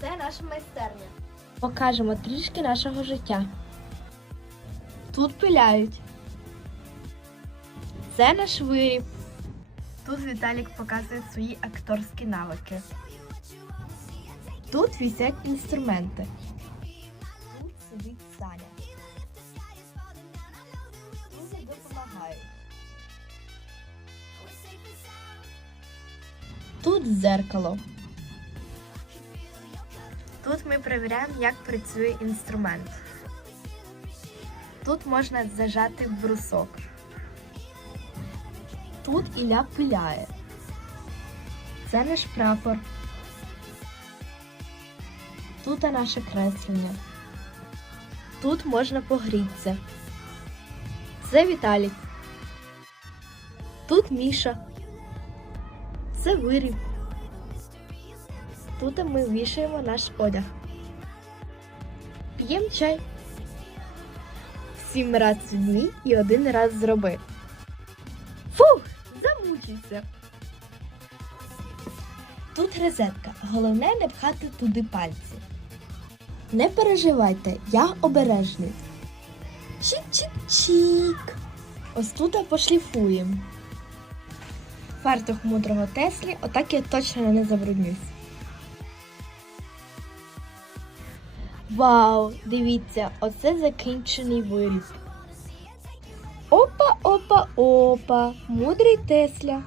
Це наша майстерня. Покажемо трішки нашого життя. Тут пиляють. Це наш виріб. Тут Віталік показує свої акторські навики. Тут висять інструменти. Тут сидить Саня. Друзі допомагають. Тут дзеркало. Тут ми перевіряємо, як працює інструмент. Тут можна зажати брусок. Тут Ілля пиляє. Це наш прапор. Тут наше креслення. Тут можна погрітися. Це Віталік. Тут Міша. Це виріб. Тут ми вішаємо наш одяг. П'ємо чай. Сім раз в дні і один раз зроби. Фух, замучився. Тут розетка. Головне не пхати туди пальці. Не переживайте, я обережний. Чик-чик-чик. Ось тут пошліфуємо. Фартух мудрого Теслі, отак я точно не забруднюсь. Вау, дивіться, оце закінчений виріб. Опа, опа, опа, мудрий Тесля.